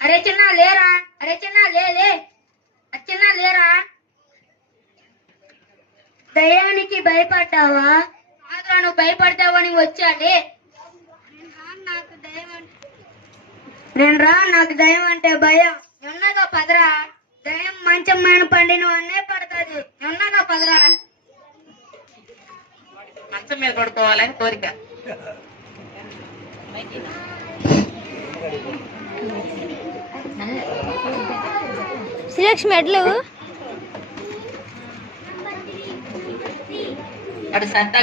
అరే చిన్న లేరా, అరే చిన్న లే చిన్న లేరా. దయ్యానికి భయపడ్డావా? కాదురా, నువ్వు భయపడతావని వచ్చాలే. నేను రా, నాకు దయ్యం అంటే భయం. ఉన్నదో పదరా, దయ్యం మంచం మీద పండిన అన్నే పడుతుంది. ఉన్నదో పదరా. మంచం మీద పడుకోవాలని కోరిక. శ్రీలక్ష్మి ఎడ్లు అడు సరదాగా